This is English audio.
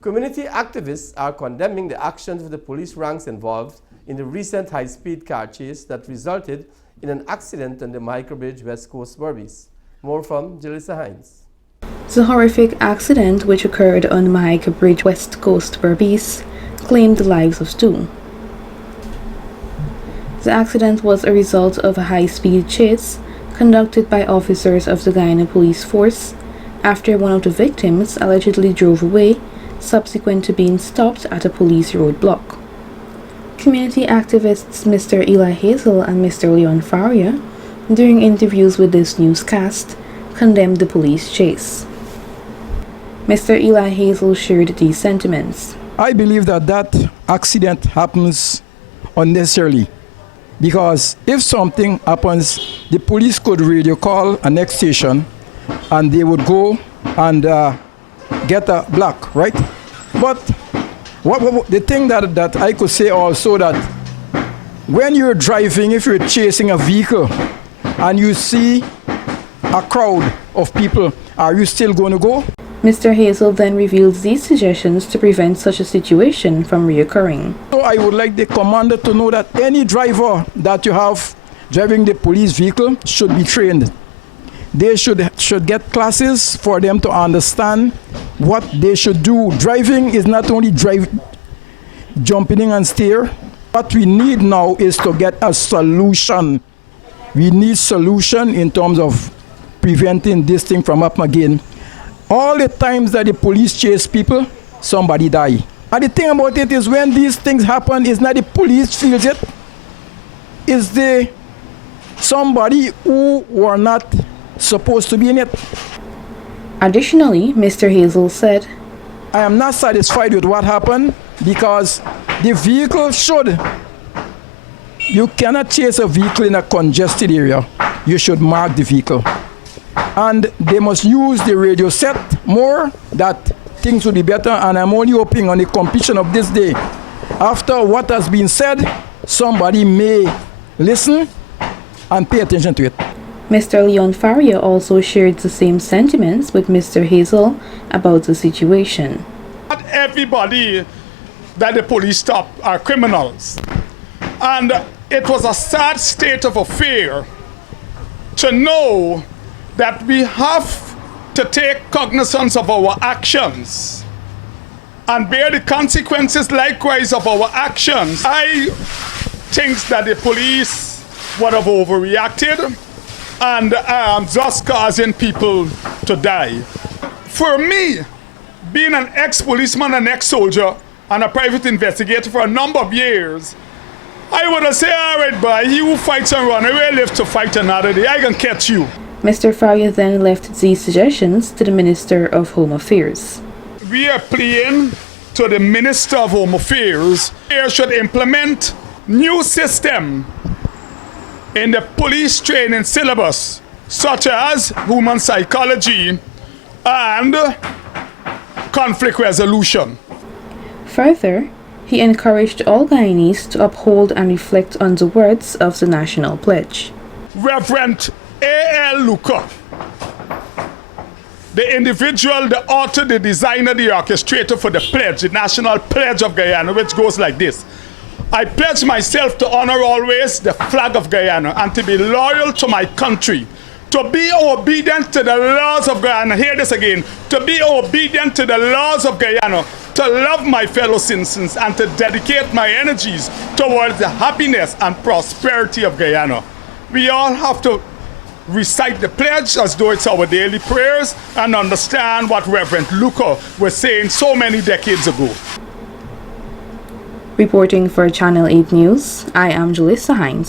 Community activists are condemning the actions of the police ranks involved in the recent high-speed car chase that resulted in an accident on the microbridge West Coast Berbice. More from Jalissa Hines. The horrific accident, which occurred on the microbridge West Coast Berbice, claimed the lives of two. The accident was a result of a high-speed chase conducted by officers of the Guyana police force after one of the victims allegedly drove away subsequent to being stopped at a police roadblock. Community activists Mr. Eli Hazel and Mr. Leon Faria, during interviews with this newscast, condemned the police chase. Mr. Eli Hazel shared these sentiments. I believe that accident happens unnecessarily, because if something happens, the police could radio call a next station and they would go and get a block, right? But the thing that I could say also, that when you're driving, if you're chasing a vehicle and you see a crowd of people, are you still going to go? Mr. Hazel then reveals these suggestions to prevent such a situation from reoccurring. So I would like the commander to know that any driver that you have driving the police vehicle should be trained. They should get classes for them to understand what they should do. Driving is not only jumping in and steer. What we need now is to get a solution. We need solution in terms of preventing this thing from happening again. All the times that the police chase people, somebody die. And the thing about it is, when these things happen, it's not the police feels it. It's the somebody who were not supposed to be in it. Additionally, Mr. Hazel said, I am not satisfied with what happened, because the vehicle should, you cannot chase a vehicle in a congested area. You should mark the vehicle. And they must use the radio set more, that things will be better. And I'm only hoping on the completion of this day, after what has been said, somebody may listen and pay attention to it. Mr. Leon Faria also shared the same sentiments with Mr. Hazel about the situation. Not everybody that the police stop are criminals. And it was a sad state of affair to know that we have to take cognizance of our actions and bear the consequences likewise of our actions. I think that the police would have overreacted and just causing people to die. For me, being an ex-policeman, an ex-soldier, and a private investigator for a number of years, I would have said, all right, boy, he who fights and run away lives to fight another day. I can catch you. Mr. Faria then left these suggestions to the Minister of Home Affairs. We are pleading to the Minister of Home Affairs. He should implement new system in the police training syllabus, such as human psychology and conflict resolution. Further, he encouraged all Guyanese to uphold and reflect on the words of the National Pledge. Reverend A.L. Luca, the individual, the author, the designer, the orchestrator for the pledge, the National Pledge of Guyana, which goes like this. I pledge myself to honor always the flag of Guyana and to be loyal to my country, to be obedient to the laws of Guyana. Hear this again. To be obedient to the laws of Guyana, to love my fellow citizens, and to dedicate my energies towards the happiness and prosperity of Guyana. We all have to recite the pledge as though it's our daily prayers and understand what Reverend Luca was saying so many decades ago. Reporting for Channel 8 News, I am Jalissa Hines.